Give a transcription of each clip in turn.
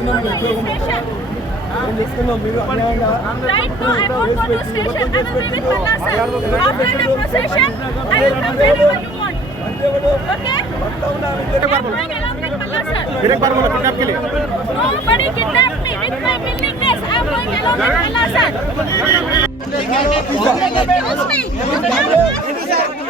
Right now, I won't go to station. I will be with After the procession, I will come whenever you. Okay? I am going along with Malla sir. Nobody kidnap me with my willingness. I am going along with Malla sir. You cannot force me. You cannot force.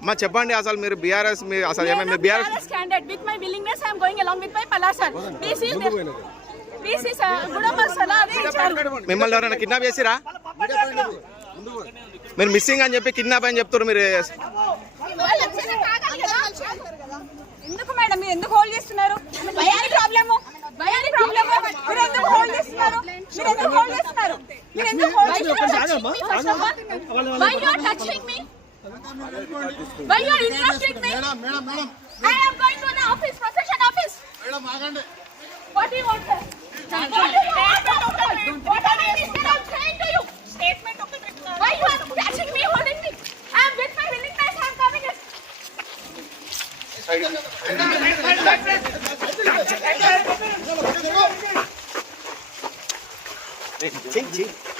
అమ్మా చెప్పండి అసలు మీరు BRS మీ అసలు ఏమేమి నేను BRS willingness, I am going along with my Palasar. This is the, this is uh, Gudamar Salah. అదే ఇచ్చారు. మిమ్మల్ని ఎవరైనా కిడ్నాప్ చేసిరా మీరు మిస్సింగ్ అని చెప్పి కిడ్నాప్ అని చెప్తారు మీరు మీరు ఎందుకు in the hospital. Why you are touching me? Why you are touching me? Why you are interrupting me? I am going to the office, procession office. What do you want? Sir? What do you want? Doctor? What am I missing out saying to you? Statement of the witness. Why you are touching me, holding me? I am with my willingness. I am coming in. Side. Side. Side. Side. Side. Side.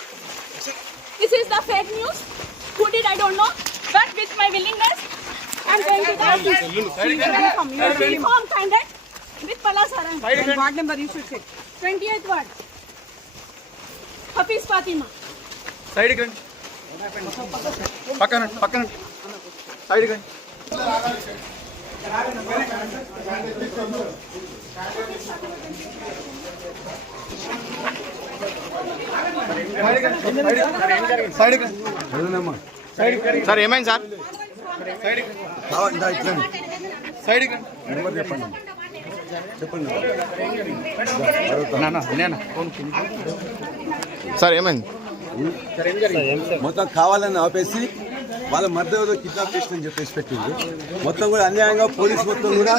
This is the fake news. Who did I don't know. But with my willingness, I'm going to the office. Uniform, uniform candidate with Palasaran. What number you should say? 28th ward. Hafiz Fatima. Side రండి పక్కన పక్కన side రండి side sir ఏమైంది sir? Side చెప్పండి చెప్పండి sir ఏమైంది? మొత్తం కావాలని ఆపేసి వాళ్ళ మధ్య కిడ్నాప్ చేసిందని చెప్పేసి పెట్టింది మొత్తం కూడా అన్యాయంగా పోలీస్ మొత్తం కూడా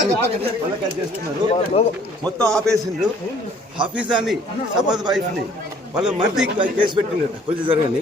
వాళ్ళకి చేస్తున్నారు మొత్తం ఆపేసిండ్రు అని సమాజ్ వైఫ్ని వాళ్ళ మధ్య కేసు పెట్టిండ్రు కొంచెం జరగండి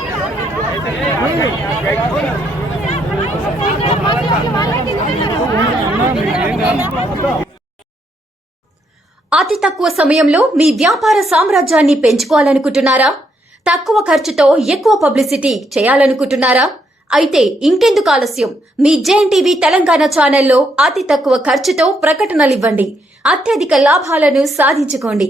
అతి తక్కువ సమయంలో మీ వ్యాపార సామ్రాజ్యాన్ని పెంచుకోవాలనుకుంటున్నారా? తక్కువ ఖర్చుతో ఎక్కువ పబ్లిసిటీ చేయాలనుకుంటున్నారా? అయితే ఇంకెందుకు ఆలస్యం. మీ జేఎన్ టీవీ తెలంగాణ ఛానల్లో అతి తక్కువ ఖర్చుతో ప్రకటనలివ్వండి. అత్యధిక లాభాలను సాధించుకోండి.